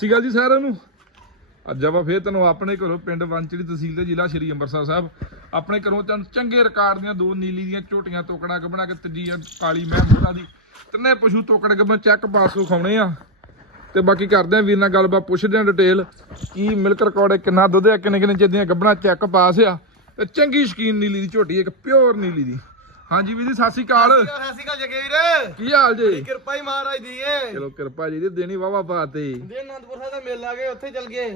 ਸਤਿ ਸ਼੍ਰੀ ਅਕਾਲ ਜੀ ਸਾਰਿਆਂ ਨੂੰ। ਅੱਜ ਆਪਾਂ ਫੇਰ ਤੁਹਾਨੂੰ ਆਪਣੇ ਘਰੋਂ ਪਿੰਡ ਵੰਚੜੀ ਤਹਿਸੀਲ ਦੇ ਜ਼ਿਲ੍ਹਾ ਸ਼੍ਰੀ ਅੰਮ੍ਰਿਤਸਰ ਸਾਹਿਬ ਆਪਣੇ ਘਰੋਂ ਚੰਦ ਚੰਗੇ ਰਿਕਾਰਡ ਦੀਆਂ ਦੋ ਨੀਲੀ ਦੀਆਂ ਝੋਟੀਆਂ ਤੋਕੜਾ ਗੱਬਣਾ ਕੇ ਤੀਜੀ ਆ ਕਾਲੀ ਮੈਂ ਦੀ। ਤਿੰਨੇ ਪਸ਼ੂ ਤੋਕੜ ਗੱਬਣ ਚੈੱਕ ਪਾਸ ਖਾਉਣੇ ਆ। ਤੇ ਬਾਕੀ ਕਰਦੇ ਆ ਵੀਰ ਨਾਲ ਗੱਲਬਾਤ, ਪੁੱਛਦੇ ਆ ਡਿਟੇਲ ਕੀ ਮਿਲਕ ਰਿਕਾਰਡ ਹੈ, ਕਿੰਨਾ ਦੁੱਧ ਹੈ ਕਿੰਨੇ ਕਿੰਨੇ ਚਿਰ ਦੀਆਂ ਗੱਬਣਾ ਚੈੱਕ ਪਾਸ ਆ। ਤੇ ਚੰਗੀ ਸ਼ਕੀਨ ਨੀਲੀ ਦੀ ਝੋਟੀ, ਇੱਕ ਪਿਓਰ ਨੀਲੀ ਦੀ। ਹਾਂਜੀ ਵੀਰ ਜੀ ਸਤਿ ਸ਼੍ਰੀ ਅਕਾਲ। ਸਤਿ ਸ਼੍ਰੀ ਅਕਾਲ ਜਗੇ ਵੀਰ ਕੀ ਹਾਲ ਜੀ? ਕਿਰਪਾ ਹੀ ਮਹਾਰਾਜ ਦੀ ਏ। ਚਲੋ ਕਿਰਪਾ ਜੀ ਦੀ ਦੇਣੀ ਵਾਵਾ ਪਾਤੇ। ਦੇ ਅਨੰਦਪੁਰ ਸਾਹਿਬ ਦਾ ਮੇਲਾ ਗਏ ਉੱਥੇ ਚੱਲ ਗਏ।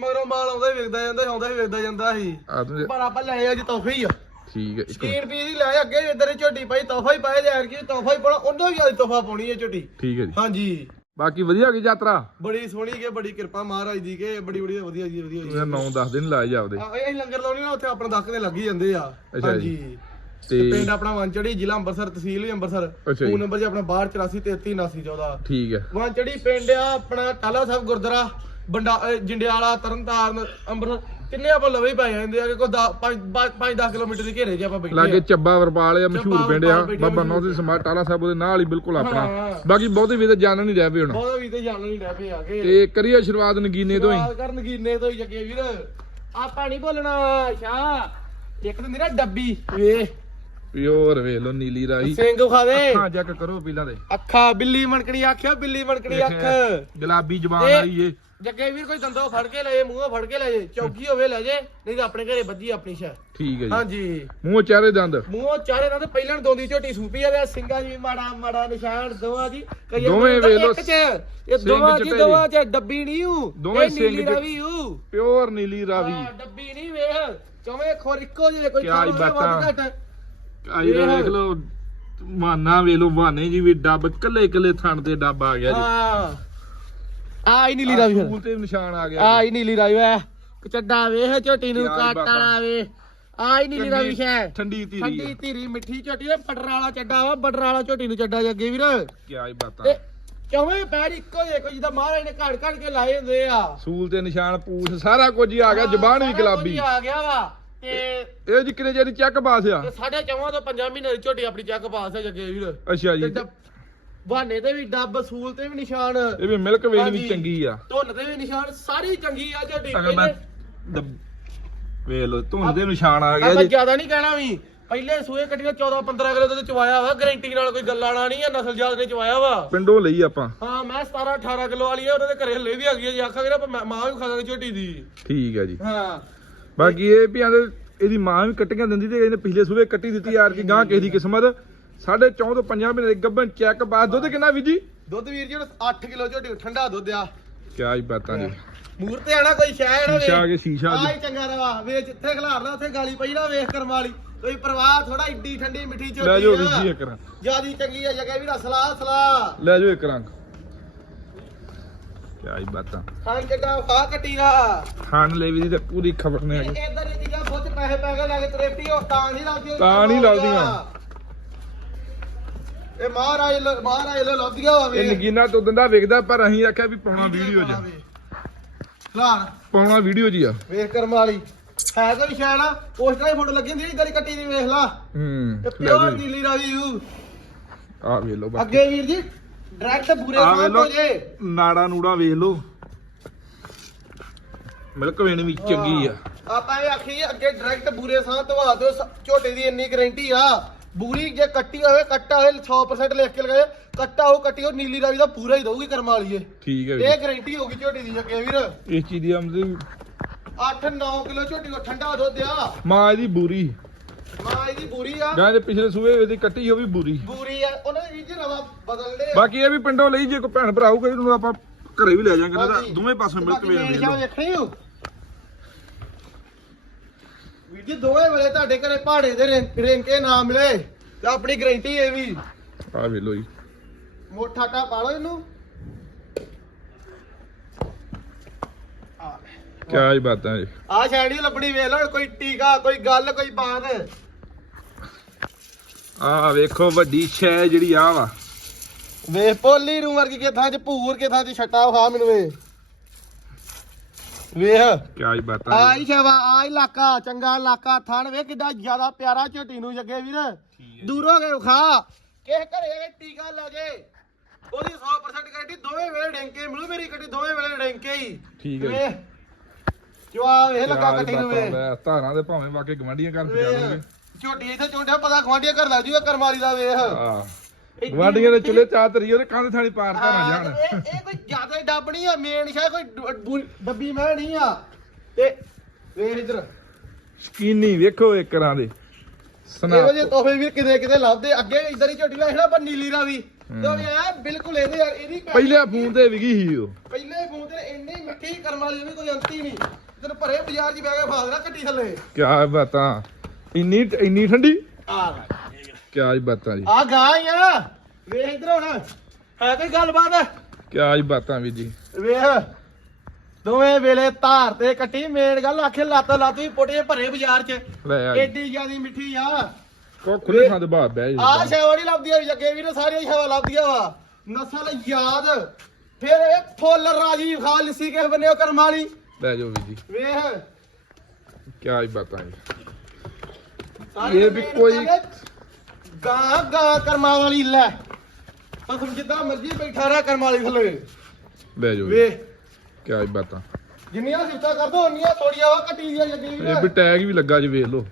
ਮਗਰੋਂ ਮਾਲ ਆਉਂਦਾ ਹੀ ਵਿਕਦਾ ਜਾਂਦਾ ਆਉਂਦਾ ਹੀ ਵਿਕਦਾ ਜਾਂਦਾ ਸੀ। ਆ ਤੂੰ ਪਰ ਆਪਾਂ ਲੈ ਅੱਜ ਤੋਹਫੇ ਹੀ ਆ। ਠੀਕ ਹੈ ਇੱਕ ਸਕੀਨ ਪੀ ਦੀ ਲੈ ਅੱਗੇ ਇੱਧਰ ਹੀ ਝੋਟੀ ਪਾਈ ਤੋਹਫਾ ਹੀ ਪਾਏ ਯਾਰ ਕੀ ਤੋਹਫਾ ਹੀ ਪਾਉਣਾ ਉਹਨੂੰ ਵੀ ਅੱਜ ਤੋਹਫਾ ਪਾਉਣੀ ਹੈ ਝੋਟੀ। ਠੀਕ ਹੈ ਜੀ। ਹਾਂਜੀ। ਬਾਕੀ ਵਧੀਆ ਗਈ ਯਾਤਰਾ? ਬੜੀ ਸੋਹਣੀ ਕੇ ਬੜੀ ਕਿਰਪਾ ਮਹਾਰਾਜ ਦੀ ਕੇ ਬੜੀ ਬੜੀ ਵਧੀਆ ਜੀ ਵਧੀਆ ਜੀ। ਤੁਸੀਂ 9-10 ਦਿਨ ਲਾਏ ਜਾਵਦੇ ਇਹ ਲੰਗਰ ਲਾਉਣੀ ਨਾ ਉੱਥੇ ਆਪਣਾ ਦਸ ਦੇ ਲੱਗ ਹੀ ਜਾਂਦੇ ਆ। ਹਾਂਜੀ। ਤੇ ਪਿੰਡ ਆਪਣਾ ਵਾਂਚੜੀ ਜ਼ਿਲ੍ਹਾ ਅੰਮ੍ਰਿਤਸਰ ਤਹਿਸੀਲ ਵੀ ਅੰਮ੍ਰਿਤਸਰ ਅੱਛਾ ਜੀ। ਫੋਨ ਨੰਬਰ ਜੀ ਆਪਣਾ 6284337914 ਠੀਕ ਹੈ। ਵਾਂਚੜੀ ਪਿੰਡ ਆ ਆਪਣਾ ਟਾਲਾ ਸਾਹਿਬ ਗੁਰਦੁਆਰਾ ਬੰਡਾ ਅਹ ਜੰਡਿਆਲਾ ਤਰਨਤਾਰਨ ਅੰਮ੍ਰਿਤਸਰ ਕਿੰਨੇ ਆਪਾਂ ਲਵੇ ਹੀ ਪੈ ਜਾਂਦੇ ਆ ਕਿ ਕੋਈ 5-10 ਕਿਲੋਮੀਟਰ ਦੇ ਘੇਰੇ 'ਚ ਆਪਾਂ ਬੈਠੇ ਲਾਗੇ ਆ। ਚੱਬਾ ਵਰਪਾਲ ਆ ਮਸ਼ਹੂਰ ਪਿੰਡ ਆ। ਵਰਪਾਲ ਬਾਬਾ ਨੌ ਦੇ ਸਮਾਜ ਟਾਲਾ ਸਾਹਿਬ ਉਹਦੇ ਨਾਲ ਹੀ ਬਿਲਕੁਲ ਆਪਣਾ। ਹਾਂ। ਬਾਕੀ ਬਹੁਤੇ ਵੀ ਤੇ ਜਾਣ ਨਹੀਂ ਰਹਿ ਪਏ ਹੁਣ। ਬਹੁਤ ਵੀ ਤੇ ਜਾਣ ਨਹੀਂ ਡੈ ਪਏ ਆ ਕੇ ਤੇ ਕਰੀਏ ਸ਼ੁਰੂਆਤ ਨਗੀਨੇ ਤੋਂ ਹੀ। ਸਵਾਲ ਕਰਨ ਕੀਨੇ ਤੋਂ ਹੀ ਜੱਗੇ ਵੀਰ। ਆਪਾਂ ਨਹੀਂ ਬੋਲਣਾ ਸ਼ਾ ਇੱਕ ਤਾਂ ਮੇਰਾ ਡੱਬੀ ਵੇ ਪਿਓਰ ਵੇਖ ਲੋ ਨੀਲੀ ਰਾਈ। ਸਿੰਘ ਖਾ ਦੇ। ਅੱਖਾਂ ਚੈੱਕ ਕਰੋ ਪਹਿਲਾਂ ਦੇ। ਅੱਖਾਂ ਬਿੱਲੀ ਮਣਕਣੀ ਆਖਿਆ ਬਿੱਲੀ ਮਣਕਣੀ ਅੱਖ। ਗੁਲਾਬੀ ਜ਼ਬਾਨ ਵਾਲੀ ਏ। ਜੱਗੇ ਵੀਰ ਕੋਈ ਦੰਦੋਂ ਫੜ ਕੇ ਲੈ ਜੇ ਮੂੰਹੋਂ ਫੜ ਕੇ ਲੈ ਜੇ ਚੌਕੀ ਹੋਵੇ ਲੈ ਜੇ ਨਹੀਂ ਤਾਂ ਆਪਣੇ ਘਰੇ ਬੱਜੀ ਆਪਣੀ ਸ਼ਾ। ਠੀਕ ਹੈ ਜੀ। ਹਾਂਜੀ। ਮੂੰਹ ਚਾਰੇ ਦੰਦ। ਮੂੰਹੋਂ ਚਾਰੇ ਤੇ ਪਹਿਲਾਂ ਦੋਂਦੀ ਝੋਟੀ ਸੂਪੀ ਆ ਵੇ ਸਿੰਘਾਂ ਜੀ ਮਾੜਾ ਮਾੜਾ ਨਿਸ਼ਾਨ ਦੋਵਾਂ ਦੀ ਕਈ ਦੋਵੇਂ ਵੇਖ ਚ ਇਹ ਦੋਵਾਂ ਚਿੱਟੇ ਦੋਵਾਂ ਚ ਡੱਬੀ ਨਹੀਂ ਹੂ। ਦੋਵੇਂ ਨੀਲੀ ਰਾਵੀ ਹੂ। ਪਿਓਰ ਨੀਲੀ ਰਾਵੀ। ਡੱਬੀ ਨਹੀਂ ਵੇਖ। ਚਵੇਂ ਖੋਰ ਇੱਕੋ ਜਿਹੇ ਕੋਈ ਵੱਧ ਬਾਤਾਂ। ਆਈ ਦਾ ਵੇਖ ਲੋ ਮਾਨਾ ਵੇਖ ਲੋ ਬਾਨੇ ਜੀ ਵੀ ਡੱਬ ਕੱਲੇ ਕੱਲੇ ਥਣ ਤੇ ਡੱਬ ਆ ਗਿਆ ਜੀ। ਹਾਂ। ਆ ਹੀ ਨੀਲੀ ਰਾਵੀ ਸਕੂਲ ਤੇ ਵੀ ਨਿਸ਼ਾਨ ਆ ਗਿਆ ਆ ਹੀ ਨੀਲੀ ਰਾਵੀ ਵੇ। ਚੱਡਾ ਵੇਖ ਝੋਟੀ ਨੂੰ ਹੀ ਕੱਟ। ਵਾਲਾ ਵੇ। ਆ ਹੀ ਨੀਲੀ ਰਾਵੀ ਸ਼ੈ। ਠੰਡੀ ਧੀਰੀ ਠੰਡੀ ਧੀਰੀ ਮਿੱਠੀ ਝੋਟੀ ਤੇ ਬਟਰ ਵਾਲਾ ਚੱਡਾ ਵਾ ਬਟਰ ਵਾਲਾ ਝੋਟੀ ਨੂੰ ਚੱਡਾ ਜੱਗੇ ਵੀਰ। ਕੀ ਆਈ ਬਾਤਾਂ। ਤੇ ਚਵੇਂ ਪੈਰ ਇੱਕੋ ਜਿਹੇ ਕੋਈ ਜਿੱਦਾਂ ਮਹਾਰਾਜ ਨੇ ਘੜ ਘੜ ਕੇ ਲਾਏ ਹੁੰਦੇ ਆ। ਸੂਲ ਤੇ ਨਿਸ਼ਾਨ ਪੂਛ ਸਾਰਾ ਕੁਝ ਹੀ ਆ ਗਿਆ ਜ਼ਬਾਨ ਵੀ ਸਾਰਾ ਗੁਲਾਬੀ। ਆ ਗਿਆ ਵਾ। ਤੇ ਇਹ ਜੀ ਕਿਨੇ ਜਿਹੜੀ ਚੈੱਕ ਪਾਸ ਆ? ਤੇ ਸਾਢੇ ਚੌਵਾਂ ਤੋਂ ਪੰਜਾਂ ਮਹੀਨੇ ਦੀ ਝੋਟੀ ਆਪਣੀ ਚੱਕ ਪਾਸ ਹੈ ਜੱਗੇ ਵੀਰ। ਅੱਛਾ ਤੇ ਜੀ ਡੱਬ- ਬਹਾਨੇ ਤੇ ਵੀ ਡੱਬ ਸੂਲ ਤੇ ਵੀ ਨਿਸ਼ਾਨ। ਇਹ ਵੀ ਮਿਲਕ ਵੇਲ ਵੀ ਹਾਂਜੀ। ਚੰਗੀ ਆ। ਧੁੰਨ ਤੇ ਵੀ ਨਿਸ਼ਾਨ ਸਾਰੀ ਚੰਗੀ ਆ ਝੋਟੀ। ਅਗਰ ਮੈਂ ਦਬ- ਵੇਖ ਲੋ ਧੁੰਨ ਦੇ ਨਿਸ਼ਾਨ ਆ ਗਿਆ ਆਪਾਂ ਜੀ। ਜ਼ਿਆਦਾ ਨਹੀਂ ਕਹਿਣਾ ਵੀ। ਪਹਿਲੇ ਸੂਏ ਕੱਟੀਆਂ 14 15 ਕਿਲੋ ਤੇ ਚਵਾਇਆ ਵਾ ਗਾਰੰਟੀ ਨਾਲ ਕੋਈ ਗੱਲਾਂ ਨਾ ਨਹੀਂ ਆ ਨਸਲ ਜਾਤ ਨੇ ਚਵਾਇਆ ਵਾ। ਪਿੰਡੋਂ ਲਈ ਆਪਾਂ। ਹਾਂ ਮੈਂ 17 18 ਕਿਲੋ ਵਾਲੀ ਆ ਉਹਨਾਂ ਦੇ ਘਰੇ ਹੱਲੇ ਵੀ ਹੈਗੀ ਆ ਜੀ। ਆਖਾਂਗੇ ਨਾ ਆਪਾਂ ਮਾਂ- ਮਾਂ ਵੀ ਖਾ ਦਾਂਗੇ ਝੋਟੀ ਦੀ। ਠੀਕ ਹੈ ਜੀ। ਹਾਂ। ਬਾਕੀ ਇਹ ਵੀ ਆਂਦੇ ਇਹਦੀ ਮਾਂ ਵੀ ਕੱਟੀਆਂ ਦਿੰਦੀ ਤੇ ਇਹਨੇ ਪਿਛਲੇ ਸੂਬੇ ਕੱਟੀ ਦਿੱਤੀ ਯਾਰ ਕਿ ਗਾਂ ਕਿਸੇ ਦੀ ਕਿਸਮਤ। ਸਾਢੇ 14 ਤੋਂ 5 ਮਹੀਨੇ ਦੇ ਗੱਬਨ ਚੈੱਕ ਪਾਸ ਦੁੱਧ ਕਿੰਨਾ ਵੀ ਜੀ? ਦੁੱਧ ਵੀਰ ਜੀ 8 ਕਿਲੋ ਝੋਟੀ ਠੰਡਾ ਦੁੱਧ ਆ। ਕਿਆ ਹੀ ਬਾਤਾਂ ਜੀ ਮੂਰ ਤੇ ਆਣਾ ਕੋਈ ਸ਼ਾਇਦ ਨਾ ਸ਼ੀਸ਼ਾ ਕੇ ਸ਼ੀਸ਼ਾ ਆ ਜੀ ਹੀ ਚੰਗਾ ਰਵਾ। ਵੇ ਜਿੱਥੇ ਖਲਾਰਨਾ ਉੱਥੇ ਗਾਲੀ ਪਈ ਨਾ ਵੇਖ ਕਰਮ ਵਾਲੀ। ਕੋਈ ਪ੍ਰਵਾਹ ਥੋੜਾ ਏਡੀ ਠੰਡੀ ਮਿੱਠੀ ਝੋਟੀ ਲੈ ਜਾਓ ਵੀਰ ਜੀ ਇੱਕ ਰਾਂ ਜਿਆਦੀ ਚੰਗੀ ਆ ਜਗਾ ਵੀਰਾ ਸਲਾਹ ਸਲਾਹ। ਲੈ ਜਾਓ ਇੱਕ ਰੰਗ। ਕਿਆ ਹੀ ਬਾਤਾਂ। ਖਾਂ ਚੱਡਾ ਖਾ ਕੱਟੀਗਾ ਖਾਣ ਲੈ ਵੀ ਦੀ ਤੇ ਪੂਰੀ ਖਬਰ ਨੇ ਆ ਗਈ ਇਧਰ ਇਹ ਚੀਜ਼ਾਂ ਬਹੁਤ ਪੈਸੇ ਪੈ ਕੇ ਲੱਗ ਤਰੇਪੀ ਉਹ ਤਾਂ ਨਹੀਂ ਲੱਗਦੀਆਂ ਤਾਂ ਨਹੀਂ ਲੱਗਦੀਆਂ। ਇਹ ਮਹਾਰਾਜ ਲ- ਮਹਾਰਾਜ ਲੋ ਲੱਭੀਆਂ ਇਹ ਹੋਵੇ ਨਗੀਨਾ ਤੋਂ ਦਿੰਦਾ ਵਿਕਦਾ ਪਰ ਅਸੀਂ ਆਖਿਆ ਵੀ ਪਾਉਣਾ ਵੀਡੀਓ 'ਚ ਲਾਣ ਪਾਉਣਾ ਵੀਡੀਓ 'ਚ ਹੀ ਆ ਵੇਖ ਕਰਮ ਵਾਲੀ। ਹੈ ਕੋਈ ਸ਼ਾਇਦ ਆ ਪੋਸਟਰਾਂ ਦੀ ਫੋਟੋ ਲੱਗੀ ਹੁੰਦੀ ਇਧਰ ਹੀ ਕੱਟੀ ਦੀ ਵੇਖ ਲਾ। ਹੂੰ ਇਹ ਪਿਓਰ। ਨੀਲੀ ਰਾਵੀ ਯੂ ਆ ਵੇਖ ਲਓ ਬਾਕੀ। ਅੱਗੇ ਵੀਰ ਜੀ ਡਾਇਰੈਕਟ ਬੂਰੇ ਆ ਵੇਖ ਸਾਹ ਲਓ ਤੋਂ ਜੇ ਨਾੜਾ ਨੂੜਾ ਵੇਖ ਲਓ। ਮਿਲਕ ਵੇਣ ਵੀ ਚੰਗੀ ਆ। ਆਪਾਂ ਇਹ ਆਖੀ ਅੱਗੇ ਡਾਇਰੈਕਟ ਬੂਰੇ ਸਾਹ ਧਵਾ ਦਿਓ ਸ- ਝੋਟੇ ਦੀ ਇੰਨੀ ਗਾਰੰਟੀ ਆ। ਬੂਰੀ ਜੇ ਕੱਟੀ ਹੋਵੇ ਕੱਟਾ ਹੋਵੇ 100% ਲਿਖ ਕੇ ਲਗਾਏ ਕੱਟਾ ਹੋ ਕੱਟੀ ਹੋ ਨੀਲੀ ਰਾਵੀ ਦਾ ਪੂਰਾ ਹੀ ਦਊਗੀ ਕਰਮ ਵਾਲੀ ਇਹ ਠੀਕ ਹੈ ਇਹ ਗਾਰੰਟੀ ਹੋਗੀ ਝੋਟੀ ਦੀ ਅੱਗੇ ਵੀਰ। ਇਸ ਚੀਜ਼ ਦੀ ਆਮਦਨੀ 8-9 ਕਿਲੋ ਝੋਟੀ ਕੋ ਠੰਡਾ ਦੁੱਧ ਆ ਮਾਂ ਇਹਦੀ ਬੂਰੀ। ਮਾਂ ਇਹਦੀ ਬੂਰੀ ਆ। ਦੇ ਪਿਛਲੇ ਸੂਏ ਇਹਦੀ ਕੱਟੀ ਉਹ ਵੀ ਬੂਰੀ। ਬੂਰੀ ਆ। ਉਹਨਾਂ ਦੇ ਵੀਰ ਰਵਾ ਬਦਲਦੇ ਆ ਬਾਕੀ ਇਹ ਵੀ ਪਿੰਡੋਂ ਲਈ ਜੇ ਕੋਈ ਭੈਣ ਭਰਾ ਆਊਗਾ ਇਹਨੂੰ ਆਪਾਂ ਘਰੇ ਵੀ ਲੈ ਜਾਾਂਗੇ ਨਾ। ਦੋਵੇਂ ਪਾਸੇ ਮੇਨ ਵੇਖ ਸ਼ਾਹ ਲਓ ਵੇਖਣੀ ਹੋ ਵੀਰ ਜੀ ਦੋਵੇਂ ਵੇਲੇ ਤੁਹਾਡੇ ਘਰੇ ਪਹਾੜੇ ਦੇ ਰਿੰਕੇ ਨਾ ਮਿਲੇ ਤੇ ਆਪਣੀ ਗਾਰੰਟੀ ਇਹ ਵੀ। ਆ ਲਓ ਜੀ। ਮੋਠਾ ਟਾ ਪਾ ਲਓ ਇਹਨੂੰ। ਕਿਆ ਹੀ ਬਾਤਾਂ ਜੀ ਆ ਛੈੜੀ ਲੱਭਣੀ ਵੇਖ ਲਓ ਕੋਈ ਟੀਕਾ ਕੋਈ ਗੱਲ ਕੋਈ ਬਾਤ। ਆ ਵੇਖੋ ਵੱਡੀ ਸ਼ੈ ਜਿਹੜੀ ਆ ਵਾ। ਵੇਖ ਪੋਲੀ ਰੂ ਵਰਗੀ ਕਿ ਥਾਂ ਚ ਭੂਰ ਕੇ ਥਾਂ ਚ ਛੱਟਾ ਖਾ ਮੈਨੂੰ ਵੇ ਵੇਖ। ਕਿਆ ਹੀ ਬਾਤਾਂ ਆ ਜੀ। ਹੀ ਸ਼ਵਾ ਆ ਇਲਾਕਾ ਚੰਗਾ ਇਲਾਕਾ ਥਣ ਵੇ ਕਿੱਡਾ ਜ਼ਿਆਦਾ ਪਿਆਰਾ ਝੋਟੀ ਨੂੰ ਜੱਗੇ ਵੀਰ। ਦੂਰੋਂ ਕੇ ਖਾ। ਕਿਸੇ ਘਰੇ ਇਹ ਟੀਕਾ ਲੈ ਜੇ ਉਹਦੀ 100% ਗਾਰੰਟੀ ਦੋਵੇਂ ਵੇਲੇ ਡੈਂਕੇ ਮਿਲੂ ਮੇਰੀ ਗੱਡੀ ਦੋਵੇਂ ਵੇਲੇ ਡੈਂਕੇ ਹੀ। ਠੀਕ ਹੈ ਜੀ। ਜਵਾ ਵੇਖ ਲੱਗਾ ਕੱਟੀ ਨੂੰ ਵੇ ਧਾਰਾਂ ਦੇ ਭਾਵੇਂ ਵਾਕੇ ਗਵਾਂਢੀਆਂ ਘਰ ਪਜਾਣਗੇ ਝੋਟੀ ਇੱਥੇ ਚੋਂਡਿਆ ਪਤਾ ਖਵਾਂਡੀਆਂ ਘਰ ਲੱਗ ਜੂਗਾ ਕਰਮਾਲੀ ਦਾ ਵੇਖ। ਆ ਗਵਾਂਢੀਆਂ ਦੇ ਚੁੱਲ੍ਹੇ ਚਾਹ ਤਰੀ ਉਹਦੇ ਕੰਧ ਥਾਣੀ ਪਾਰ ਧਾਰਾਂ ਹਾਂ, ਜਾਣ। ਇਹ ਇਹ ਕੋਈ ਜ਼ਿਆਦਾ ਹੀ ਡੱਬ ਨਹੀਂ ਆ ਮੇਨ ਸ਼ਾਇਦ ਕੋਈ ਡ- ਬੁ- ਡੱਬੀ ਮੈਂ ਨਹੀਂ ਆ। ਤੇ ਵੇਖ ਇਧਰ। ਸ਼ਕੀਨੀ ਵੇਖੋ ਇੱਕ ਰਾਂ ਦੇ। ਸਨਾ ਇਹੋ ਜਿਹੇ ਤੋਹਫੇ ਵੀ ਕਿਤੇ ਕਿਤੇ ਲੱਭਦੇ ਅੱਗੇ ਇਧਰ ਹੀ ਝੋਟੀ ਲੈਣਾ ਪਰ ਨੀਲੀ ਰਾਵੀ। ਤੇ ਵੀ ਆ ਬਿਲਕੁਲ ਇਹਦੇ ਯਾਰ ਇਹਦੀ ਭੈਣ- ਪਹਿਲੇ ਫੋਨ ਤੇ ਵਿਗੀ ਸੀ ਉਹ। ਪਹਿਲੇ ਫੋਨ ਤੇ ਇੰਨੀ ਮਿੱਠੀ ਕਰਮ ਵਾਲੀ ਵੀ ਕੋਈ ਅੰਤ ਹੀ ਨਹੀਂ। ਤੈਨੂੰ ਭਰੇ ਬਾਜ਼ਾਰ 'ਚ ਬਹਿ ਕੇ ਫਾਦਰਾ ਕੱਟੀ ਥੱਲੇ। ਕਿਆ ਬਾਤਾਂ। ਇੰਨੀ ਇੰਨੀ ਠੰਡੀ? ਆ ਕਿਆ ਹੀ ਬਾਤਾਂ ਜੀ। ਆ ਗਾਂ ਆ। ਵੇਖ ਇਧਰ ਹੁਣ। ਹੈ ਕੋਈ ਗੱਲਬਾਤ? ਕਿਆ ਹੀ ਬਾਤਾਂ ਵੀ ਜੀ। ਵੇਖ। ਦੋਵੇਂ ਵੇਲੇ ਧਾਰ ਤੇ ਕੱਟੀ ਮੇਨ ਗੱਲ ਆਖੇ ਲੱਤ ਲੱਤ ਵੀ ਪੁੱਟੇ ਭਰੇ ਬਾਜ਼ਾਰ 'ਚ। ਲੈ ਆ ਏਡੀ ਜਿਆਦੀ ਮਿੱਠੀ ਆ। ਕੋ ਖੁੱਲੇ ਥਾਂ ਤੇ ਬਾਹਰ ਬਹਿ ਆ ਜਾ ਸ਼ੈਵਾ ਨਹੀਂ ਲੱਭਦੀ ਆ ਅੱਗੇ ਵੀ ਨੇ ਸਾਰੀਆਂ ਸ਼ੈਵਾ ਲੱਭਦੀਆਂ ਵਾ। ਨਸਲ ਯਾਦ। ਫਿਰ ਇਹ ਫੁੱਲ ਰਾਜੀ ਖਾ ਲਿਸੀ ਕਿਸ ਬੰਨੇ ਉਹ ਕਰਮ ਵਾਲੀ। ਲੈ ਜਾਓ ਵੀ ਜੀ। ਵੇਖ। ਕਿਆ ਬਾਤਾਂ ਜੀ। ਸਾਰੀਆਂ ਇਹ ਵੀ ਕੋਈ- ਗਾਂ ਗਾਂ ਕਰਮਾ ਵਾਲੀ ਲੈ। ਪਸਮ ਜਿੱਦਾਂ ਮਰਜ਼ੀ ਬੈਠਾ ਰਹਾ ਕਰਮ ਵਾਲੀ ਥੱਲੇ। ਲੈ ਜਾਓ ਕਿਆ ਹੀ ਬਾਤਾਂ। ਜਿੰਨੀਆਂ ਸਿਫਤਾਂ ਕਰ ਦੋ ਉਨੀਆਂ ਥੋੜੀਆਂ ਵਾ ਕੱਟੀ ਦੀਆਂ ਜੱਗੇ ਵੀ ਇਹ ਵੀ ਟੈਗ ਵੀ ਲੱਗਾ ਜੀ ਵੇਖ ਲਓ।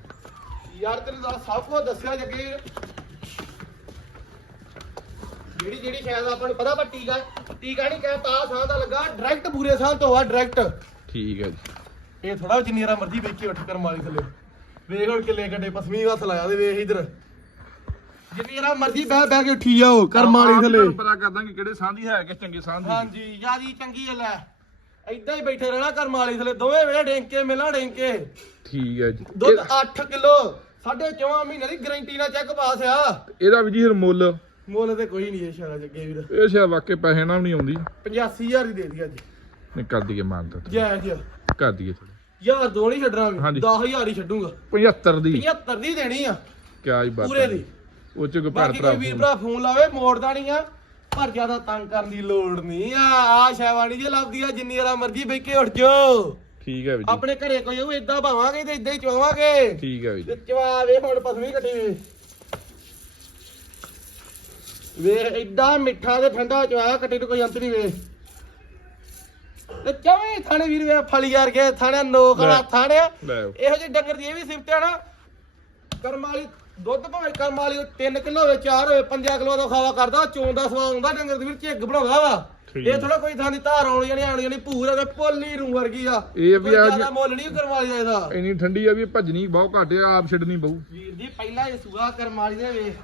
ਯਾਰ ਤੈਨੂੰ ਤਾਂ ਸਭ ਕੁਝ ਦੱਸਿਆ ਜੱਗੇ। ਜਿਹੜੀ ਜਿਹੜੀ ਸ਼ਾਇਦ ਆਪਾਂ ਨੂੰ ਪਤਾ ਪਰ ਟੀਕਾ ਟੀਕਾ ਨਹੀਂ ਕਹਿ ਤਾ ਸਾਹ ਦਾ ਲੱਗਾ। ਡਾਇਰੈਕਟ ਪੂਰੇ ਸਾਹ ਤੋਂ ਆ ਡਾਇਰੈਕਟ ਠੀਕ ਹੈ ਜੀ। ਇਹ ਥੋੜਾ ਜਿੰਨੀ ਰਾ ਮਰਜ਼ੀ ਵੇਖੀ ਉੱਠ ਕਰ ਮਾਰੀ ਥੱਲੇ। ਵੇਖ ਹੁਣ ਕਿੱਲੇ ਗੱਡੇ ਪਸਵੀਂ ਹੱਥ ਲਾਇਆ ਤੇ ਵੇਖ ਇਧਰ। ਜਿੰਨੀ ਮਰਜ਼ੀ ਬਹਿ ਬਹਿ ਕੇ ਉੱਠੀ ਜਾਓ ਕਰ ਮਾਰੀ ਆਪ ਹੀ ਥੱਲੇ ਪਤਾ ਕਰਦਾ ਕਿ ਕਿਹੜੇ ਸਾਂਝੀ ਹੈ ਕਿ ਚੰਗੇ ਸਾਂਝੀ। ਹਾਂਜੀ ਜਿਆਦੀ ਚੰਗੀ ਹੈ ਲੈ। ਏਦਾਂ ਹੀ ਬੈਠੇ ਰਹਿਣਾ ਕਰ ਮਾਰੀ ਥੱਲੇ ਦੋਵੇਂ ਵੇਲੇ ਡੇਂਕੇ ਮਿਲਾਂ ਡੇਂਕੇ। ਠੀਕ ਹੈ ਜੀ। ਦੁੱਧ ਇਹ- 8 ਕਿਲੋ ਸਾਢੇ ਚੌਵਾਂ ਮਹੀਨੇ ਦੀ ਗਾਰੰਟੀ ਨਾਲ ਚੈੱਕ ਪਾਸ ਆ। ਇਹਦਾ ਵੀ ਜੀ ਫਿਰ ਮੁੱਲ। ਮੁੱਲ ਤੇ ਕੋਈ ਨਹੀਂ ਇਹ ਸ਼ਾਲਾ ਜੱਗੇ ਵੀਰ। ਇਹ ਸ਼ਾਇਦ ਵਾਕੇ ਪੈਸੇ ਨਾਲ ਵੀ ਨਹੀਂ ਆਉਂਦੀ। 85000 ਦੀ ਦੇ ਦੀ ਅੱਜ। ਨਹੀਂ ਕਰ ਦਈਏ ਮਾਨਤਾ ਜੈ ਜੀ। ਕਰ ਦਈਏ ਯਾਰ ਦੋ ਨਹੀਂ ਛੱਡਣਾ ਹਾਂਜੀ। 10000 ਹੀ ਛੱਡੂਗਾ। 75 ਦੀ। 75 ਦੀ ਦੇਣੀ ਆ। ਕਿਆ ਹੀ ਬਾਤ ਪੂਰੇ ਹੈ। ਦੀ। ਉਹ ਚ ਕੋਈ ਭੈਣ ਬਾਕੀ ਭਰਾ ਕੋਈ ਵੀਰ ਭਰਾ ਫੋਨ ਲਾਵੇ ਮੋੜਦਾ ਨਹੀਂ ਆ। ਪਰ ਜ਼ਿਆਦਾ ਤੰਗ ਕਰਨ ਦੀ ਲੋੜ ਨਹੀਂ ਆ। ਆ ਸ਼ੈਵਾਨੀ ਜੇ ਲੱਭਦੀ ਆ ਜਿੰਨੀ ਵਾਲਾ ਮਰਜ਼ੀ ਬੈ ਕੇ ਉੱਠ ਜਾਓ ਠੀਕ ਹੈ ਵੀ ਜੀ। ਆਪਣੇ ਘਰੇ ਕੋਈ ਉਹ ਇਦਾਂ ਭਾਵਾਂਗੇ ਤੇ ਇਦਾਂ ਹੀ ਚੋਵਾਂਗੇ। ਠੀਕ ਹੈ ਵੀ ਤੇ ਜੀ ਚਵਾ ਵੇ ਹੁਣ ਪਸਵੀਂ ਕੱਟੀ ਵੇ। ਵੇ ਏਡਾ ਮਿੱਠਾ ਤੇ ਠੰਡਾ ਚਵਾ ਕੱਟੀ ਨੂੰ ਕੋਈ ਅੰਤ ਨਹੀਂ ਵੇ। ਤੇ ਚਵੇਂ ਥਾਣੇ ਵੀਰ ਵੇ ਫਲੀ ਯਾਰ ਕੇ ਥਾਣੇ ਨੋਕ ਵਾਲਾ ਲੈ। ਥਾਣੇ ਲੈ। ਆਓ। ਇਹੋ ਜਿਹੇ ਡੰਗਰ ਦੀ ਇਹ ਵੀ ਸਿਫਤ ਹੈ ਨਾ। ਕਰਮ ਵਾਲੀ ਦੁੱਧ ਭਾਵੇਂ ਕਰਮ ਵਾਲੀ 3 ਕਿਲੋ ਹੋਵੇ 4 ਹੋਵੇ 5 ਕਿਲੋ ਦਾ ਖਾਵਾ ਕਰਦਾ ਚੋਂ ਦਾ ਸਵਾ ਆਉਂਦਾ ਡੰਗਰ ਦੇ ਵਿੱਚ ਝਿੱਗ ਬਣਾਉਂਦਾ ਵਾ। ਠੀਕ। ਇਹ ਥੋੜਾ ਕੋਈ ਥਾਂ ਦੀ ਧਾਰ ਆਉਣੀ ਜਾਣੀ ਆਉਣੀ ਜਾਣੀ ਭੂਰ ਤੇ ਪੋਲੀ ਰੂ ਵਰਗੀ ਆ। ਇਹ ਵੀ ਕੋਈ ਆ ਜ਼ਿਆਦਾ ਜੀ- ਮੁੱਲ ਨਹੀਂ ਕਰਮ ਵਾਲੀ ਦਾ ਇਹਦਾ। ਇੰਨੀ ਠੰਡੀ ਆ ਵੀ ਭੱਜਣੀ ਬਹੁਤ ਘੱਟ ਆ ਆਪ ਛੱਡਣੀ ਬਹੁ ਵੀਰ ਜੀ ਪਹਿਲਾਂ ਇਹ ਸੂਆ ਕਰਮ ਵਾਲੀ ਦੇ ਵੇ।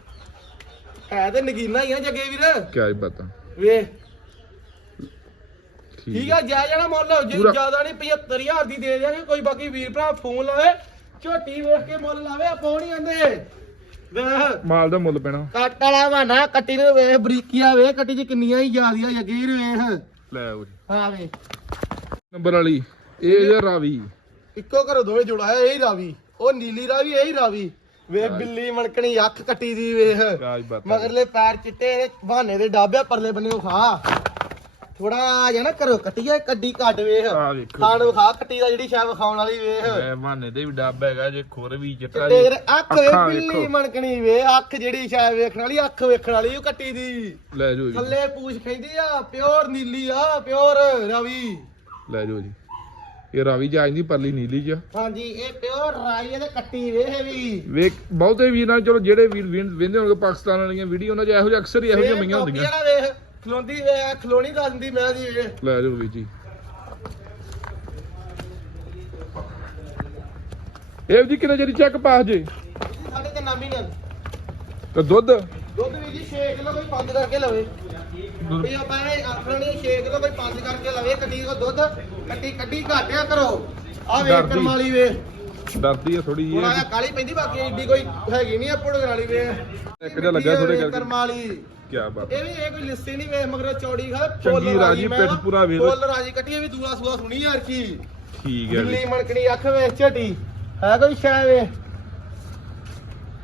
ਹੈ ਤੇ ਨਗੀਨਾ ਹੀ ਆ ਜੱਗੇ ਵੀਰ। ਕਿਆ ਹੀ ਬਾਤਾਂ। ਵੇ ਠੀਕ ਆ ਜਾ ਜਾਣਾ ਮੁੱਲ ਜੇ ਪੂਰਾ- ਜ਼ਿਆਦਾ ਨਹੀਂ 75000 ਦੀ ਦੇ ਦਿਆਂਗੇ ਕੋਈ ਬਾਕੀ ਵੀਰ ਭਰਾ ਫੋਨ ਲਾਵੇ ਝੋਟੀ ਵੇਖ ਕੇ ਮੁੱਲ ਲਾਵੇ ਆਪਾਂ ਨਹੀਂ ਆਂਦੇ ਵੇਖ। ਮਾਲ ਦਾ ਮੁੱਲ ਪੈਣਾ। ਕੱਟ ਵਾਲਾ ਵਾਨਾ ਕੱਟੀ ਨੂੰ ਵੇਖ ਬਰੀਕੀਆਂ ਵੇਖ ਕੱਟੀ ਚ ਕਿੰਨੀਆਂ ਹੀ ਜ਼ਿਆਦੀਆਂ ਜੱਗੇ ਵੀਰ ਵੇਖ। ਲੈ ਆਓ ਜੀ। ਹਾਂ ਵੇ ਨੰਬਰ ਵਾਲੀ ਇਹ ਜੇ ਰਾਵੀ। ਇੱਕੋ ਘਰੋਂ ਦੋਵੇਂ ਇਹ ਹੀ ਰਾਵੀ। ਉਹ ਨੀਲੀ ਰਾਵੀ ਇਹ ਹੀ ਰਾਵੀ। ਵੇਖ ਬਿੱਲੀ ਮਣਕਣੀ ਅੱਖ ਕੱਟੀ ਦੀ ਵੇਖ। ਬਾਤਾਂ। ਮਗਰਲੇ ਪੈਰ ਚਿੱਟੇ ਇਹਦੇ ਬਹਾਨੇ ਦੇ ਡਾਬਿਆ ਪਰਲੇ ਬੰਨੇ ਉਹ ਖਾ। ਥੋੜਾ ਜਿਹਾ ਨਾ ਕਰੋ ਕੱਟੀਏ ਕੱਡੀ ਕੱਢ ਵੇਖ। ਆ ਵੇਖੋ। ਖਾਣ ਵਿਖਾ ਕੱਟੀ ਦਾ ਜਿਹੜੀ ਸ਼ਾਇਦ ਵਿਖਾਉਣ ਵਾਲੀ ਵੇਖ। ਐ ਬਹਾਨੇ ਦੇ ਵੀ ਡੱਬ ਹੈਗਾ ਜੇ ਖੁਰ ਵੀ ਚਿੱਟਾ ਜੀ। ਜਿਹੜੇ ਅੱਖ ਵੇ ਅੱਖਾਂ ਬਿੱਲੀ ਵੇਖੋ। ਮਣਕਣੀ ਵੇ ਅੱਖ ਜਿਹੜੀ ਸ਼ਾਇਦ ਵੇਖਣ ਵਾਲੀ ਅੱਖ ਵੇਖਣ ਵਾਲੀ ਉਹ ਕੱਟੀ ਦੀ। ਲੈ ਜਾਓ ਜੀ। ਥੱਲੇ ਪੂਛ ਖੈਂਦੀ ਆ ਪਿਓਰ ਨੀਲੀ ਆ ਪਿਓਰ ਰਵੀ। ਲੈ ਜਾਓ ਜੀ। ਇਹ ਰਾਵੀ ਚ ਆ ਜਾਂਦੀ ਪਰਲੀ ਨੀਲੀ ਚ ਹਾਂਜੀ ਇਹ ਪਿਓਰ ਰਾਈ ਇਹਦੇ ਕੱਟੀ ਵੇ ਇਹ ਵੀ। ਵੇਖ ਬਹੁਤੇ ਵੀਰ ਚਲੋ ਜਿਹੜੇ ਵੀਰ ਵੇਂਦੇ ਹੋਣਗੇ ਪਾਕਿਸਤਾਨ ਵਾਲੀਆਂ ਵੀਡੀਓ ਉਹਨਾਂ 'ਚ ਇਹੋ ਜਿਹੇ ਅਕਸਰ ਹੀ ਇਹੋ ਜਿਹੀਆਂ ਮਈਆਂ ਹੁੰਦੀਆਂ। ਵੇਖ। ਖਲੋਂਦੀ ਵੇਖ ਖਲੋਣੀ ਦੱਸ ਦਿੰਦੀ ਮੈਂ ਦੀ ਵੇਖ ਲੈ ਜਾਓ ਵੀਰ ਜੀ। ਇਹ ਜੀ ਕਿੰਨੇ ਜਿਹੜੀ ਚੈੱਕ ਪਾਸ ਜੇ ਸਾਡੇ ਤੇ ਨਾਮੀ ਨੇ ਤੇ ਦੁੱਧ? ਦੁੱਧ ਵੀ ਜੀ 6 ਕਿਲੋ ਕੋਈ 5 ਕਰਕੇ ਲਵੇ। ਵੀ ਆਪਾਂ ਇਹ ਆਖਣੀ 6 ਕਿਲੋ ਕੋਈ 5 ਕਰਕੇ ਲਵੇ ਕੱਟੀ ਕੋ ਦੁੱਧ ਕੱਟੀ ਕੱਟੀ ਘਾਟਿਆ ਕਰੋ। ਆ ਵੇਖ। ਕਰਮਾਲੀ ਵੇਖ। ਡਰਦੀ ਆ ਥੋੜੀ ਜੀ ਹੁਣ ਆਇਆ ਕਾਲੀ ਪੈਂਦੀ ਬਾਕੀ ਏਡੀ ਕੋਈ ਹੈਗੀ ਨਹੀਂ ਆਪੜ ਵਾਲੀ ਵੇਖ ਇੱਕ ਜਿਹਾ ਲੱਗਾ ਥੋੜੇ ਕਰਕੇ। ਕਰਮਾਲੀ ਕੀ ਬਾਤ। ਇਹ ਵੀ ਇਹ ਕੋਈ ਲਿੱਸੀ ਨਹੀਂ ਵੇਖ ਮਗਰ ਚੌੜੀ ਖਾ ਚੰਗੀ ਰਾਜੀ, ਪਿੱਠ ਪੂਰਾ ਵੇਖ। ਫੁੱਲ ਰਾਜੀ ਕੱਟੀ ਵੀ ਦੂਆ ਸੂਆ ਸੁਣੀ ਯਾਰ ਕੀ ਠੀਕ ਹੈ ਜੀ। ਮਣਕਣੀ ਅੱਖ ਵੇਖ ਝਟੀ। ਹੈ ਕੋਈ ਸ਼ੈ ਵੇ?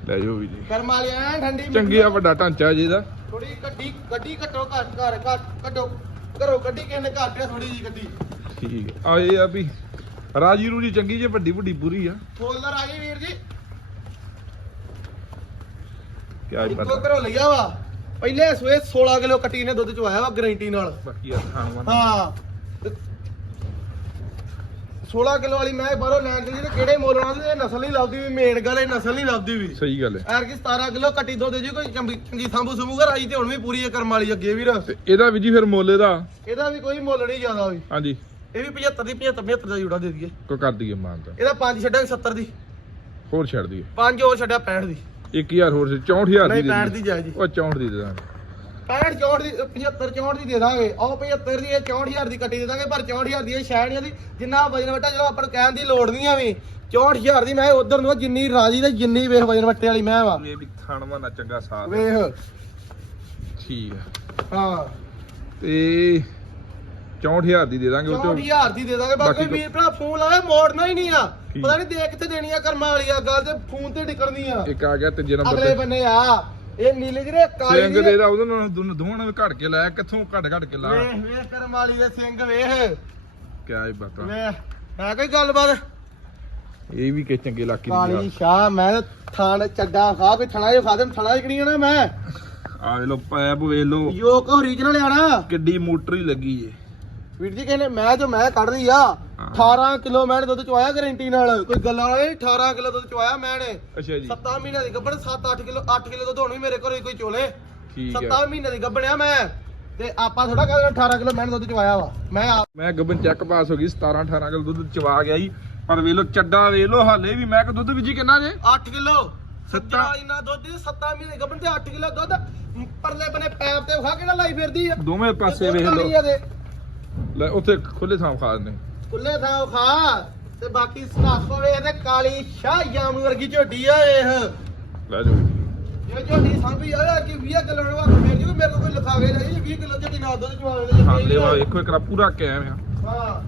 ਲੈ ਜਾਓ ਵੀ ਜੀ। ਕਰਮ ਵਾਲੀ ਐ ਠੰਡੀ ਚੰਗੀ ਆ ਵੱਡਾ ਢਾਂਚਾ ਜੀ ਇਹਦਾ। ਥੋੜੀ ਗੱਡੀ ਗੱਡੀ ਘੱਟੋ ਘੱਟ ਘਰ ਘੱਟ ਕੱਢੋ ਘਰੋਂ ਗੱਡੀ ਕਿਸੇ ਨੇ ਘੱਟ ਆ ਥੋੜੀ ਜੀ ਗੱਡੀ ਠੀਕ ਆ। ਇਹ ਆ ਵੀ। ਰਾਜੀ ਰੂਜੀ ਚੰਗੀ ਜੇ ਵੱਡੀ ਵੱਡੀ ਪੂਰੀ ਆ। ਫੁੱਲ ਰਾਜੀ ਵੀਰ ਜੀ। ਕੀ ਇੱਕੋ ਪਤਾ। ਘਰੋਂ ਲਿਆ ਵਾ। ਪਹਿਲੇ ਸੂਏ 16 ਕਿਲੋ ਕੱਟੀ ਨੇ ਦੁੱਧ ਚਵਾਇਆ ਵਾ ਗਾਰੰਟੀ ਨਾਲ। ਬਾਕੀ ਆ ਖਾਣ ਵਾਲਾ। ਹਾਂ। ਤੇ 16 ਕਿਲੋ ਵਾਲੀ ਮੈਂ ਬਾਹਰੋਂ ਲੈਣ ਚਲੀ ਤੇ ਕਿਹੜੇ ਮੁੱਲ ਨਾਲ ਇਹ ਨਸਲ ਨਹੀਂ ਲੱਭਦੀ ਵੀ ਮੇਨ ਗੱਲ ਇਹ ਨਸਲ ਨਹੀਂ ਲੱਭਦੀ ਵੀ। ਸਹੀ ਗੱਲ ਹੈ। ਐਰ ਕੀ 17 ਕਿਲੋ ਕੱਟੀ ਦੁੱਧ ਜੀ ਕੋਈ ਚੰਗੀ ਚੰਗੀ ਸੰਭੂ ਸਮੂਗਾ ਰਾਈ ਤੇ ਹੁਣ ਵੀ ਪੂਰੀ ਹੈ ਕਰਮ ਵਾਲੀ ਅੱਗੇ ਵੀਰ। ਤੇ ਇਹਦਾ ਵੀ ਜੀ ਫਿਰ ਮੁੱਲ ਇਹਦਾ। ਇਹਦਾ ਵੀ ਕੋਈ ਮੁੱਲ ਨਹੀਂ ਜ਼ਿਆਦਾ ਵੀ। ਹਾਂਜੀ। ਇਹ ਵੀ 75 ਦੀ 75 75 ਦਾ ਜੁੜਾ ਦੇ ਦਈਏ। ਕੋ ਕਰ ਦਈਏ ਮਾਨਤਾ ਇਹਦਾ 5 ਛੱਡਾਂਗੇ 70 ਦੀ। ਹੋਰ ਛੱਡ ਦਈਏ। 5 ਹੋਰ ਛੱਡਿਆ 65 ਦੀ। 1000 ਹੋਰ 64000 ਨਹੀਂ ਦੀ 65 ਦੀ ਜਾਇਜ਼ ਜੀ। ਉਹ 64 ਦੀ ਦੇ ਦਾਂਗੇ। 65 64 ਦੀ 75 64 ਦੀ ਦੇ ਦਾਂਗੇ। ਉਹ 75 ਦੀ ਇਹ 64000 ਦੀ ਕੱਟੀ ਦੇ ਦਾਂਗੇ ਪਰ 64000 ਦੀ ਇਹ ਸ਼ੈਣੀਆਂ ਦੀ ਜਿੰਨਾ ਵਜਨ ਵਟਾ ਚਲੋ ਆਪਾਂ ਨੂੰ ਕਹਿਣ ਦੀ ਲੋੜ ਨਹੀਂ ਆਵੀਂ 64000 ਦੀ ਮੈਂ ਉਧਰ ਨੂੰ ਜਿੰਨੀ ਰਾਜੀ ਤੇ ਜਿੰਨੀ ਵੇਖ ਵਜਨ ਵਟੇ ਵਾਲੀ ਮੈਂ ਵਾ। ਇਹ ਵੀ ਖਾਣ ਵਾਲਾ ਚੰਗਾ ਸਾਥ। ਵੇਖ। ਠੀਕ ਆ। ਹਾਂ। ਤੇ 64000 ਦੀ ਦੇ ਦਾਂਗੇ ਉਹ ਚੋਂ। 64000 ਦੀ ਦੇ ਦਾਂਗੇ। ਬਾਕੀ ਵੀਰ ਭਰਾ ਫੋਨ ਲਾਵੇ ਮੋੜਨਾ ਹੀ ਨਹੀਂ ਆ। ਪਤਾ ਨਹੀਂ ਦੇ ਕਿੱਥੇ ਦੇਣੀ ਆ ਕਰਮਾਂ ਵਾਲੀ ਆ ਗੱਲ ਤੇ ਫੋਨ ਤੇ ਟਿਕਣਦੀ ਆ। ਇੱਕ ਆ ਗਿਆ ਤੀਜੇ ਨੰਬਰ ਅਗਲੇ ਤੇ। ਬੰਨੇ ਆ। ਇਹ ਨੀਲੇ ਜਿਹੜੇ ਕਾਲੀ ਸਿੰਘ ਦੀ ਦੇ ਨਾਲ ਦੋਨ- ਦੋਵਾਂ ਨੇ ਘੜ ਕੇ ਲਾਇਆ ਕਿੱਥੋਂ ਘੜ ਘੜ ਕੇ ਲਾ ਵੇਖ ਵੇਖ ਕਰਮ ਵਾਲੀ ਦੇ ਸਿੰਘ ਵੇਖ। ਕਿਆ ਇਹ ਬਾਤਾਂ। ਵੇਖ ਹੈ ਕੋਈ ਗੱਲਬਾਤ? ਇਹ ਵੀ ਕਿ ਚੰਗੇ ਇਲਾਕੇ ਦੀ ਕਾਲੀ ਸ਼ਾਹ ਮੈਂ ਥਾਣ ਚੱਡਾ ਖਾ ਕੋਈ ਥਣਾ ਜੋ ਖਾ ਦੇ ਥਣਾ ਜਿਕਣੀ ਨਾ ਮੈਂ? ਆ ਵੇ ਲੋ ਪੈਪ ਵੇ ਲੋ ਯੋਕ ਓਰੀਜਨਲ ਆ ਨਾ ਕਿੱਡੀ ਮੋਟਰ ਹੀ ਲੱਗੀ ਏ। ਵੀਰ ਜੀ ਕਹਿੰਦੇ ਮੈਂ ਜੋ ਮੈਂ ਕੱਢਦੀ ਆ ਹਾਂ। 18 ਕਿਲੋ ਮੈਂ ਦੁੱਧ ਚਵਾਇਆ ਗਾਰੰਟੀ ਨਾਲ। ਕੋਈ ਗੱਲਾਂ ਵਾਲਾ ਨਹੀਂ 18 ਕਿਲੋ ਦੁੱਧ ਚਵਾਇਆ ਮੈਂ ਨੇ। ਅੱਛਾ ਜੀ। 7 ਮਹੀਨਿਆਂ ਦੀ ਗੱਬੜ 7-8 ਕਿਲੋ 8 ਕਿਲੋ ਦੁੱਧ ਹੁਣ ਵੀ ਮੇਰੇ ਘਰੇ ਕੋਈ ਚੋਲੇ। ਠੀਕ 7 ਹੈ ਮਹੀਨੇ ਦੀ ਗੱਬੜਿਆ ਮੈਂ। ਤੇ ਆਪਾਂ ਥੋੜਾ ਕਹਿੰਦਾ 18 ਕਿਲੋ ਮੈਂ ਦੁੱਧ ਚਵਾਇਆ ਵਾ। ਮੈਂ ਮੈਂ ਗੱਬਨ ਚੈੱਕ ਪਾਸ ਹੋ ਗਈ 17 18 ਕਿਲੋ ਦੁੱਧ ਚਵਾ ਗਿਆ ਜੀ। ਪਰ ਵੇ ਲੋ ਚੱਡਾ ਵੇ ਲੋ ਹਾਲੇ ਵੀ ਮੈਂ ਕਿ ਦੁੱਧ ਵੀ ਜੀ ਕਿੰਨਾ ਜੇ? 8 ਕਿਲੋ। ਸੱਤਾਂ- ਇੰਨਾ ਦੁੱਧ 7 ਮਹੀਨੇ ਗੱਬੜ ਤੇ 8 ਕਿਲੋ ਦੁੱਧ। ਪਰਲੇ ਬਨੇ ਪੈਪ ਤੇ ਖਾ ਕਿਹੜਾ ਲਾਈ ਫਿਰਦੀ ਆ। ਦੋਵੇਂ ਪਾਸੇ ਵੇਖ ਲੋ ਆ। ਲੈ ਉੱਥੇ ਖੁੱਲੇ ਥਾਂ ਖਾ ਦਿੰਦੇ। ਖੁੱਲੇ ਥਾਂ ਖਾ ਤੇ ਬਾਕੀ ਸਨਾਫੋ ਵੇਖ ਤੇ ਕਾਲੀ ਸ਼ਾਹ ਜਾਮੂ ਵਰਗੀ ਝੋਟੀ ਆ ਵੇਖ ਲੈ ਜਾਓ ਜੇ। ਝੋਟੀ ਸਾਂਭੀ ਆ ਕਿ 20 ਕਿਲੋ ਨੂੰ ਹੱਥ ਫੇਰ ਜੀ ਮੇਰੇ ਕੋਲ ਕੋਈ ਲਿਖਾਵੇ ਨਹੀਂ 20 ਕਿਲੋ ਝੋਟੀ ਨਾਲ ਦੁੱਧ ਚਵਾਵੇ ਦੇ ਹਾਲੇ ਵਾ ਵੇਖੋ ਇੱਕ ਰਾ ਪੂਰਾ ਕੈਮ ਆ। ਹਾਂ।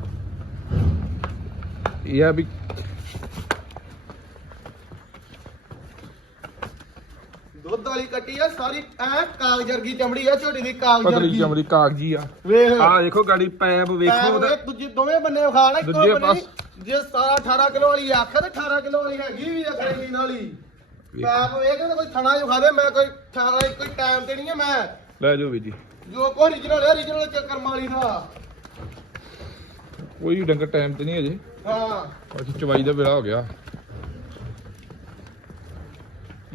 ਇਹ ਆ ਵੀ ਦੁੱਧ ਵਾਲੀ ਕੱਟੀ ਆ ਸਾਰੀ ਐ ਕਾਗਜ਼ ਵਰਗੀ ਚਮੜੀ ਆ ਝੋਟੀ ਦੀ ਕਾਗਜ਼ ਪਤਲੀ ਚਮੜੀ ਕਾਗਜੀ ਆ। ਵੇਖ। ਆ ਦੇਖੋ ਗਾੜੀ ਪੈਪ ਵੇਖੋ ਐ ਉਹਦਾ। ਵੇਖ ਦੂਜੇ ਦੋਵੇਂ ਬੰਨੇ ਵਿਖਾ ਲੈ ਇੱਕੋ ਦੂਜੇ ਬੰਨੇ ਜੇ 17 18 ਕਿਲੋ ਵਾਲੀ ਆਖੇ ਤੇ 18 ਕਿਲੋ ਵਾਲੀ ਹੈਗੀ ਵੀ ਆ ਗਰੇਲੀ ਵਾਲੀ ਪੈਪ ਵੇਖ ਤੇ ਕੋਈ ਥਣਾ ਜੋ ਖਾਦੇ ਮੈਂ ਕੋਈ 18 ਕੋਈ ਟਾਈਮ ਤੇ ਨਹੀਂ ਆ ਮੈਂ। ਲੈ ਜਾਓ ਵੀ ਜੀ। ਜੋ ਕੋ origignal ਹੈ ਚੱਕਰ ਮਾਰੀ ਦਾ। ਕੋਈ ਡੰਗਰ ਟਾਈਮ ਤੇ ਨਹੀਂ ਅਜੇ। ਹਾਂ। ਅਸੀਂ ਚਵਾਈ ਦਾ ਵੇਲਾ ਹੋ ਗਿਆ।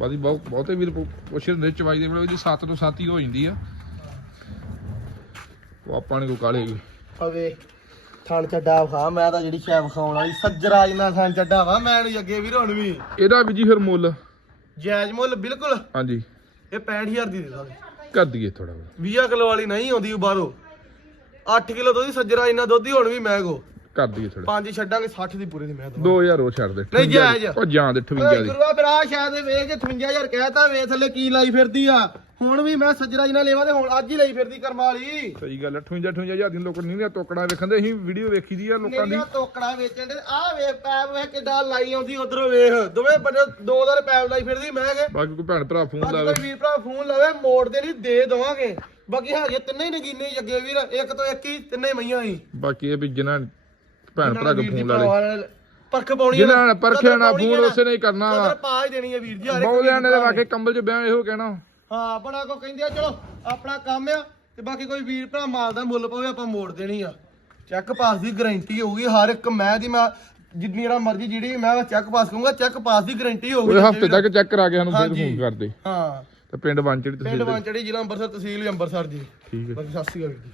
ਬਾਦੀ ਬਹੁਤ ਬਹੁਤੇ ਵੀਰ ਪੁੱਛਦੇ ਹੁੰਦੇ ਚਵਾਈ ਦੇ ਵੇਲੇ ਉਹਦੀ 7 ਤੋਂ 7 ਹੀ ਹੋ ਜਾਂਦੀ ਆ। ਉਹ ਆਪਾਂ ਨੇ ਕੋ ਕਾਲੇ ਵੀ। ਹਵੇ ਥਣ ਚੱਡਾ ਵਿਖਾ ਮੈਂ ਤਾਂ ਜਿਹੜੀ ਸ਼ੈ ਵਿਖਾਉਣ ਵਾਲੀ ਸੱਜਰਾਜ ਨਾਲ ਥਣ ਚੱਡਾ ਵਾ ਮੈਂ ਨਹੀਂ ਅੱਗੇ ਵੀਰ ਹੁਣ ਵੀ। ਇਹਦਾ ਵੀ ਜੀ ਫਿਰ ਮੁੱਲ। ਜਾਇਜ਼ ਮੁੱਲ ਬਿਲਕੁਲ। ਹਾਂਜੀ। ਇਹ 65000 ਦੀ ਦੇ ਦਾਂਗੇ। ਕਰ ਦਈਏ ਥੋੜਾ 20 ਕਿਲੋ ਵਾਲੀ ਨਹੀਂ ਆਉਂਦੀ ਬਾਹਰੋਂ। 8 ਕਿਲੋ ਦੁੱਧ ਸੱਜਰਾਜ ਨਾਲ ਦੁੱਧ ਹੀ ਹੁਣ ਵੀ ਮੈਂ ਕੋ। ਕਰ ਦਈਏ ਥੋੜਾ ਪੰਜ ਛੱਡਾਂਗੇ 60 ਦੀ ਪੂਰੇ ਦੀ ਮੈਂ ਦਵਾਂ 2000 ਉਹ ਛੱਡ ਦੇ। ਨਹੀਂ, 58 ਜਾਇਜ਼ ਆ। ਉਹ ਜਾਂ ਦੇ 58 ਦੀ। ਆ ਸ਼ਾਇਦ ਵੇਖ ਕੇ 58000 ਕਹਿਤਾ ਵੇ ਥੱਲੇ ਕੀ ਲਾਈ ਫਿਰਦੀ ਆ। ਹੁਣ ਵੀ ਮੈਂ ਸੱਜਰਾਜ ਨਾਲ ਲੈਵਾ ਤੇ ਹੁਣ ਅੱਜ ਹੀ ਲਈ ਫਿਰਦੀ ਕਰਮਾ ਵਾਲੀ। ਸਹੀ ਗੱਲ ਹੈ 58 58000 ਦੀ ਲੋਕ ਨਹੀਂ ਨੇ ਤੋਕੜਾ ਵੇਖਦੇ ਅਸੀਂ ਵੀਡੀਓ ਵੇਖੀ ਦੀ ਆ ਲੋਕਾਂ ਦੀ। ਤੋਕੜਾ ਵੇਚਣ ਦੇ ਆ ਵੇ ਪੈਪ ਵੇ ਕਿੱਡਾ ਲਾਈ ਆਉਂਦੀ ਉਧਰੋਂ ਵੇਖ। ਦੋਵੇਂ ਬੰਦੇ ਦੋ ਦਰ ਪੈਪ ਲਾਈ ਫਿਰਦੀ ਮੈਂ ਕਿ ਬਾਕੀ ਕੋਈ ਭੈਣ ਭਰਾ ਫੋਨ ਲਾਵੇ। ਕੋਈ ਵੀਰ ਭਰਾ ਫੋਨ ਲਾਵੇ ਮੋੜ ਦੇ ਨਹੀਂ ਦੇ ਦਵਾਂਗੇ। ਬਾਕੀ ਹੈਗੇ ਤਿੰਨੇ ਹੀ ਨਗੀਨੇ ਅੱਗੇ ਵੀਰ ਇੱਕ ਤੋਂ ਇੱਕ ਹੀ ਤਿੰਨੇ ਮਈਆਂ ਹੀ। ਬਾਕੀ ਇਹ ਵੀ ਜਿਨ੍ਹਾਂ ਭੈਣ ਭਰਾ ਕੋ ਫੋਨ ਲਾ ਪਰਖ ਪਾਉਣੀ ਜਿਨ੍ਹਾਂ ਨੇ। ਪਰਖਿਆ ਨਾ। ਫੋਨ ਉਸੇ ਨੇ ਹੀ ਕਰਨਾ ਕਦਰ ਪਾ ਹੀ ਦੇਣੀ ਹੈ ਵੀਰ ਜੀ ਹਰ ਇੱਕ ਬਹੁਤਿਆਂ ਨੇ ਤਾਂ ਵਾਕੇ ਕੰਬਲ 'ਚ ਬਿਆਹ ਇਹੋ ਕਹਿਣਾ ਹਾਂ ਬੜਾ ਕੋ ਕਹਿੰਦੇ ਆ ਚਲੋ ਆਪਣਾ ਕੰਮ ਆ ਤੇ ਬਾਕੀ ਕੋਈ ਵੀਰ ਭਰਾ ਮਾਲ ਦਾ ਮੁੱਲ ਪਵੇ ਆਪਾਂ ਮੋੜ ਦੇਣੀ ਆ। ਚੈੱਕ ਪਾਸ ਦੀ ਗਾਰੰਟੀ ਹੋਊਗੀ ਹਰ ਇੱਕ ਮੈਂ ਦੀ ਮੈਂ ਜਿੰਨੀ ਰਾ ਮਰਜ਼ੀ ਜਿਹੜੀ ਮੈਂ ਚੈੱਕ ਪਾਸ ਕਰੂੰਗਾ ਚੈੱਕ ਪਾਸ ਦੀ ਗਾਰੰਟੀ ਹੋਊਗੀ। ਉਹ ਹਫ਼ਤੇ ਤੱਕ ਚੈੱਕ ਕਰਾ ਕੇ ਸਾਨੂੰ ਫਿਰ। ਫੋਨ ਕਰਦੇ। ਹਾਂ। ਤੇ ਪਿੰਡ ਵਾਂਚੜੀ ਪਿੰਡ ਤੁਸੀਂ ਵਾਂਚੜੀ ਜ਼ਿਲ੍ਹਾ ਅੰਮ੍ਰਿਤਸਰ ਤਹਿਸੀਲ ਵੀ ਅੰਮ੍ਰਿਤਸਰ ਜੀ। ਠੀਕ ਹੈ। ਬਾਕੀ ਸਤਿ ਸ਼੍ਰੀ ਅਕਾਲ ਜੀ।